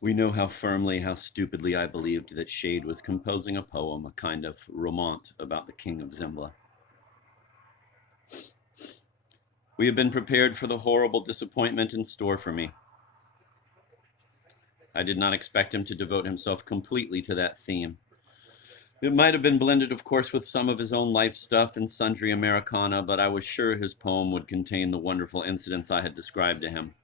We know how firmly, how stupidly I believed that Shade was composing a poem, a kind of romaunt about the king of Zembla. We had been prepared for the horrible disappointment in store for me. I did not expect him to devote himself completely to that theme. It might have been blended, of course, with some of his own life stuff and sundry Americana, but I was sure his poem would contain the wonderful incidents I had described to him,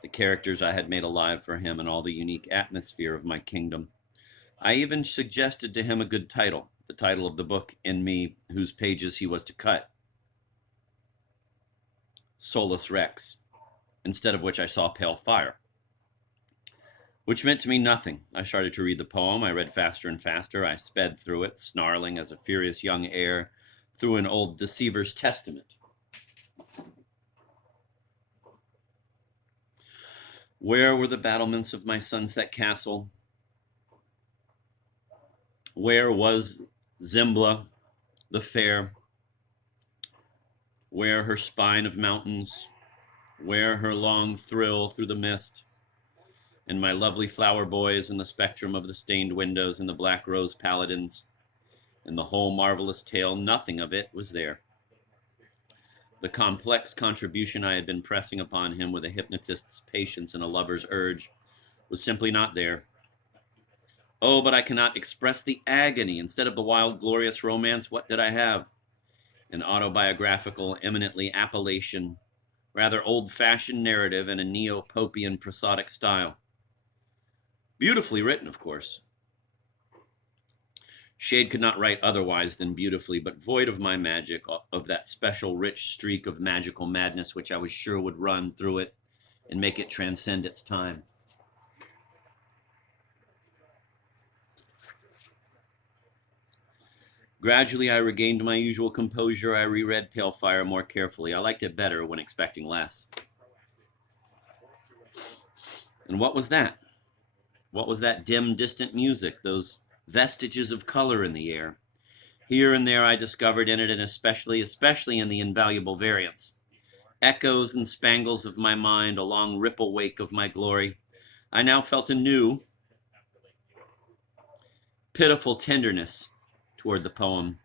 the characters I had made alive for him, and all the unique atmosphere of my kingdom. I even suggested to him a good title, the title of the book in me, whose pages he was to cut, Solus Rex, instead of which I saw Pale Fire, which meant to me nothing. I started to read the poem. I read faster and faster. I sped through it, snarling as a furious young heir through an old deceiver's testament. Where were the battlements of my sunset castle? Where was Zembla the fair? Where her spine of mountains? Where her long thrill through the mist? And my lovely flower boys in the spectrum of the stained windows and the black rose paladins? And the whole marvelous tale, nothing of it was there. The complex contribution I had been pressing upon him with a hypnotist's patience and a lover's urge was simply not there. Oh, but I cannot express the agony. Instead of the wild, glorious romance, what did I have? An autobiographical, eminently Appalachian, rather old-fashioned narrative in a neo-Popian prosodic style. Beautifully written, of course. Shade could not write otherwise than beautifully, but void of my magic, of that special rich streak of magical madness which I was sure would run through it and make it transcend its time. Gradually, I regained my usual composure. I reread Pale Fire more carefully. I liked it better when expecting less. And what was that? What was that dim, distant music, those vestiges of color in the air? Here and there I discovered in it, and especially in the invaluable variants, echoes and spangles of my mind, a long ripple wake of my glory. I now felt a new, pitiful tenderness toward the poem,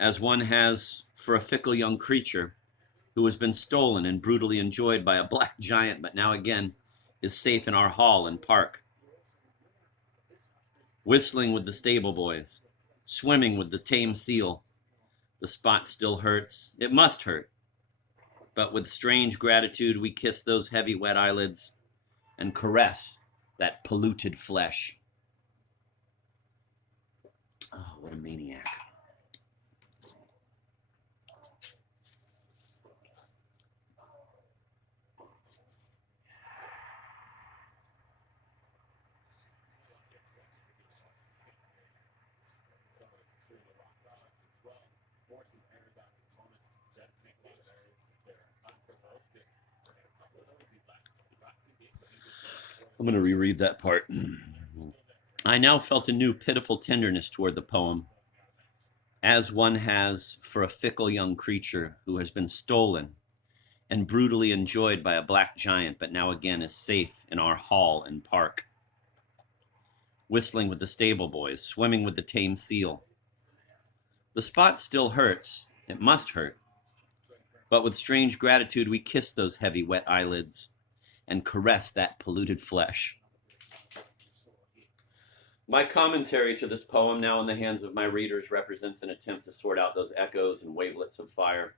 as one has for a fickle young creature who has been stolen and brutally enjoyed by a black giant, but now again is safe in our hall and park, whistling with the stable boys, swimming with the tame seal. The spot still hurts. It must hurt. But with strange gratitude, we kiss those heavy, wet eyelids and caress that polluted flesh. Oh, what a maniac. I'm going to reread that part. I now felt a new pitiful tenderness toward the poem, as one has for a fickle young creature who has been stolen and brutally enjoyed by a black giant, but now again is safe in our hall and park, whistling with the stable boys, swimming with the tame seal. The spot still hurts. It must hurt. But with strange gratitude, we kiss those heavy, wet eyelids and caress that polluted flesh. My commentary to this poem, now in the hands of my readers, represents an attempt to sort out those echoes and wavelets of fire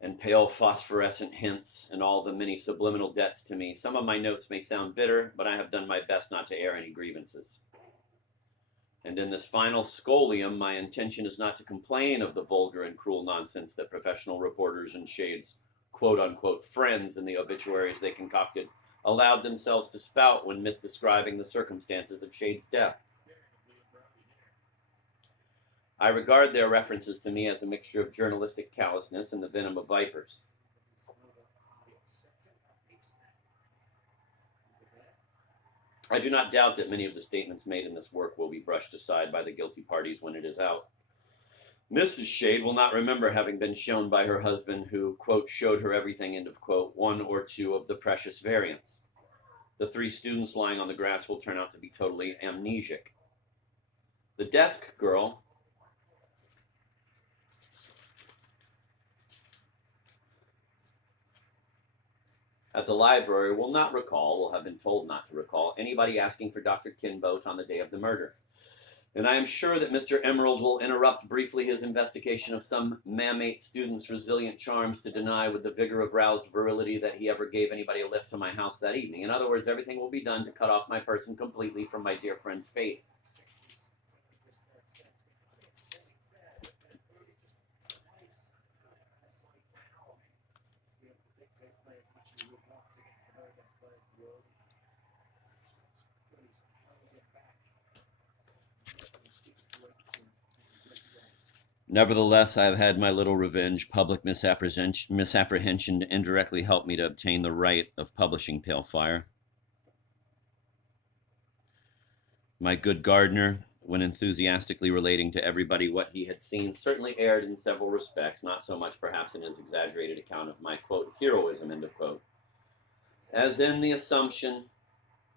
and pale phosphorescent hints and all the many subliminal debts to me. Some of my notes may sound bitter, but I have done my best not to air any grievances. And in this final scholium, my intention is not to complain of the vulgar and cruel nonsense that professional reporters and Shade's quote-unquote friends in the obituaries they concocted allowed themselves to spout when misdescribing the circumstances of Shade's death. I regard their references to me as a mixture of journalistic callousness and the venom of vipers. I do not doubt that many of the statements made in this work will be brushed aside by the guilty parties when it is out. Mrs. Shade will not remember having been shown by her husband, who, quote, showed her everything, end of quote, one or two of the precious variants. The 3 students lying on the grass will turn out to be totally amnesic. The desk girl at the library will have been told not to recall, anybody asking for Dr. Kinboat on the day of the murder. And I am sure that Mr. Emerald will interrupt briefly his investigation of some Mamate student's resilient charms to deny with the vigor of roused virility that he ever gave anybody a lift to my house that evening. In other words, everything will be done to cut off my person completely from my dear friend's fate. Nevertheless, I have had my little revenge. Public misapprehension indirectly helped me to obtain the right of publishing Pale Fire. My good gardener, when enthusiastically relating to everybody what he had seen, certainly erred in several respects, not so much perhaps in his exaggerated account of my, quote, heroism, end of quote, as in the assumption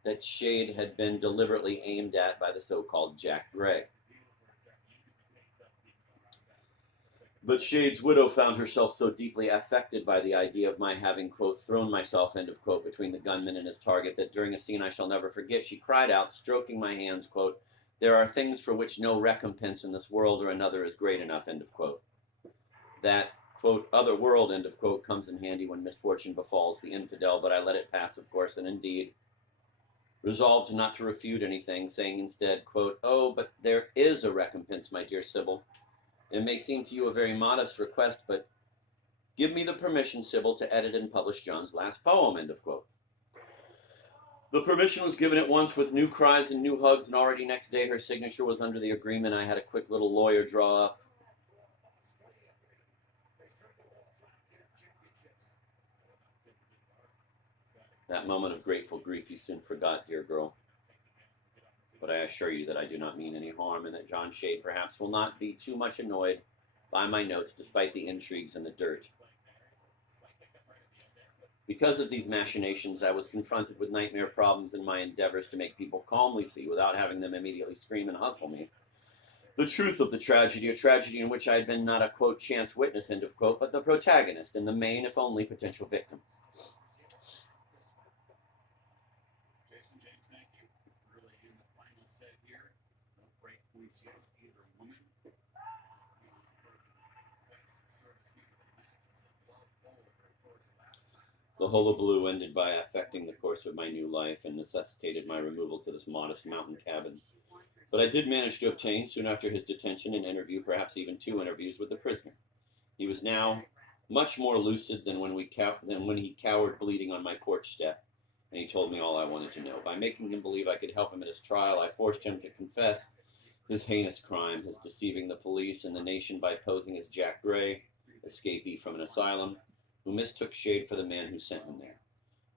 that Shade had been deliberately aimed at by the so-called Jack Gray. But Shade's widow found herself so deeply affected by the idea of my having, quote, thrown myself, end of quote, between the gunman and his target that during a scene I shall never forget, she cried out, stroking my hands, quote, there are things for which no recompense in this world or another is great enough, end of quote. That, quote, other world, end of quote, comes in handy when misfortune befalls the infidel, but I let it pass, of course, and indeed resolved not to refute anything, saying instead, quote, oh, but there is a recompense, my dear Sybil. It may seem to you a very modest request, but give me the permission, Sybil, to edit and publish John's last poem, end of quote. The permission was given at once with new cries and new hugs, and already next day her signature was under the agreement I had a quick little lawyer draw up. That moment of grateful grief you soon forgot, dear girl. But I assure you that I do not mean any harm, and that John Shade perhaps will not be too much annoyed by my notes despite the intrigues and the dirt. Because of these machinations, I was confronted with nightmare problems in my endeavors to make people calmly see, without having them immediately scream and hustle me, the truth of the tragedy, a tragedy in which I had been not a, quote, chance witness, end of quote, but the protagonist and the main, if only, potential victim. The hullabaloo ended by affecting the course of my new life and necessitated my removal to this modest mountain cabin. But I did manage to obtain, soon after his detention, an interview, perhaps even 2 interviews with the prisoner. He was now much more lucid than when he cowered bleeding on my porch step, and he told me all I wanted to know. By making him believe I could help him at his trial, I forced him to confess his heinous crime, his deceiving the police and the nation by posing as Jack Gray, escapee from an asylum, who mistook Shade for the man who sent him there.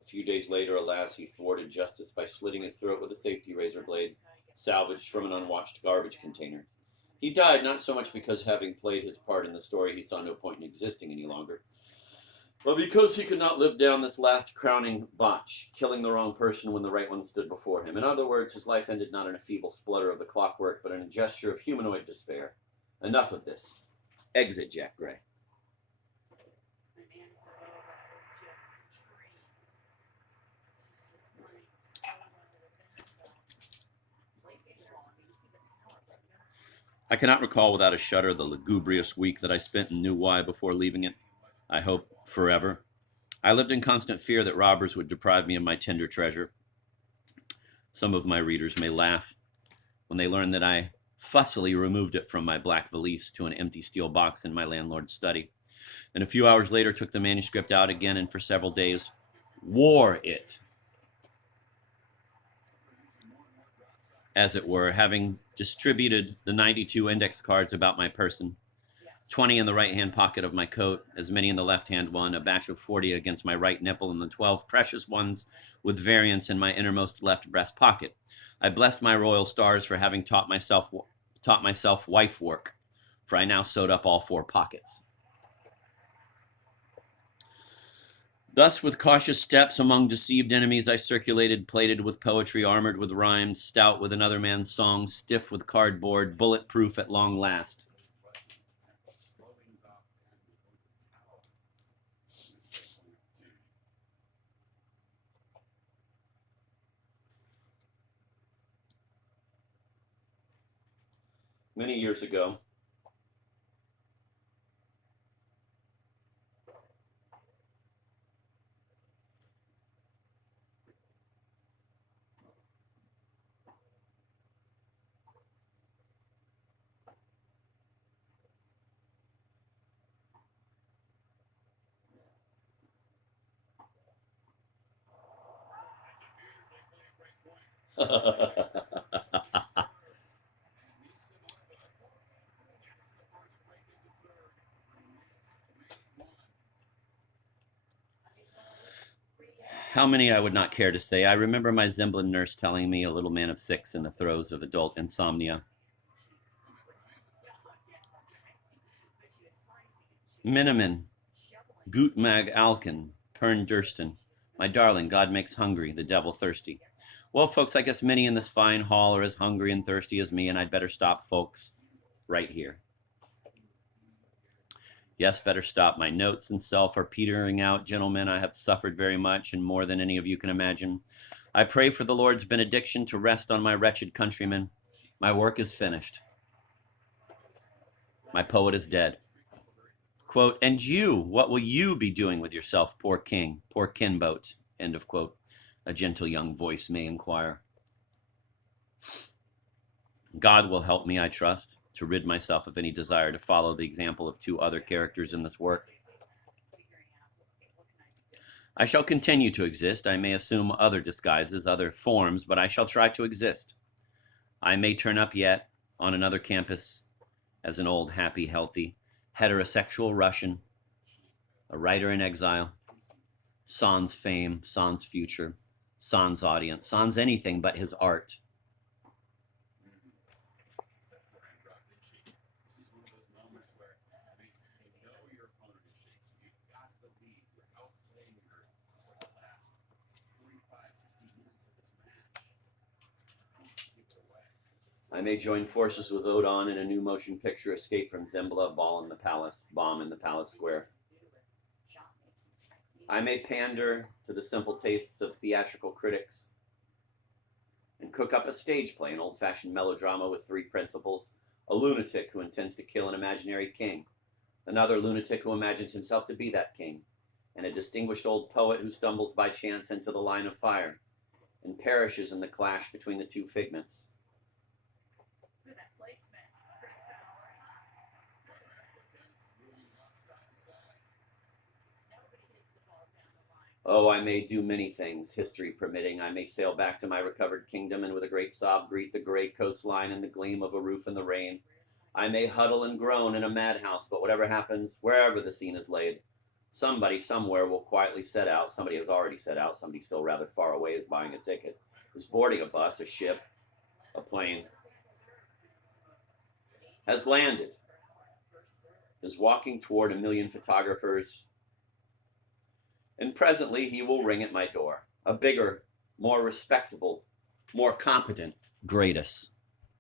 A few days later, alas, he thwarted justice by slitting his throat with a safety razor blade salvaged from an unwashed garbage container. He died not so much because, having played his part in the story, he saw no point in existing any longer, but because he could not live down this last crowning botch, killing the wrong person when the right one stood before him. In other words, his life ended not in a feeble splutter of the clockwork, but in a gesture of humanoid despair. Enough of this. Exit Jack Gray. I cannot recall without a shudder the lugubrious week that I spent in New Wye before leaving it, I hope forever. I lived in constant fear that robbers would deprive me of my tender treasure. Some of my readers may laugh when they learn that I fussily removed it from my black valise to an empty steel box in my landlord's study, and a few hours later took the manuscript out again and for several days wore it, as it were, having distributed the 92 index cards about my person, 20 in the right-hand pocket of my coat, as many in the left-hand one, a batch of 40 against my right nipple, and the 12 precious ones with variants in my innermost left breast pocket. I blessed my royal stars for having taught myself wife work, for I now sewed up all 4 pockets. Thus, with cautious steps among deceived enemies, I circulated, plated with poetry, armored with rhymes, stout with another man's song, stiff with cardboard, bulletproof at long last. Many years ago, how many I would not care to say. I remember my Zemblin nurse telling me, a little man of 6 in the throes of adult insomnia, Miniman, Gut mag Alken, Pern Dursten. My darling, God makes hungry, the devil thirsty. Well, folks, I guess many in this fine hall are as hungry and thirsty as me, and I'd better stop, folks, right here. Yes, better stop. My notes and self are petering out. Gentlemen, I have suffered very much, and more than any of you can imagine. I pray for the Lord's benediction to rest on my wretched countrymen. My work is finished. My poet is dead. Quote, and you, what will you be doing with yourself, poor king, poor kinboat? End of quote. A gentle young voice may inquire. God will help me, I trust, to rid myself of any desire to follow the example of 2 other characters in this work. I shall continue to exist. I may assume other disguises, other forms, but I shall try to exist. I may turn up yet on another campus as an old, happy, healthy, heterosexual Russian, a writer in exile, sans fame, sans future, sans audience, sans anything but his art. I may join forces with Odon in a new motion picture, Escape from Zembla, Bomb in the Palace Square. I may pander to the simple tastes of theatrical critics and cook up a stage play, an old-fashioned melodrama with 3 principals, a lunatic who intends to kill an imaginary king, another lunatic who imagines himself to be that king, and a distinguished old poet who stumbles by chance into the line of fire and perishes in the clash between the 2 figments. Oh, I may do many things, history permitting. I may sail back to my recovered kingdom and with a great sob greet the gray coastline and the gleam of a roof in the rain. I may huddle and groan in a madhouse, but whatever happens, wherever the scene is laid, somebody somewhere will quietly set out. Somebody has already set out. Somebody still rather far away is buying a ticket, is boarding a bus, a ship, a plane, has landed, is walking toward 1,000,000 photographers, and presently he will ring at my door. A bigger, more respectable, more competent Greatus.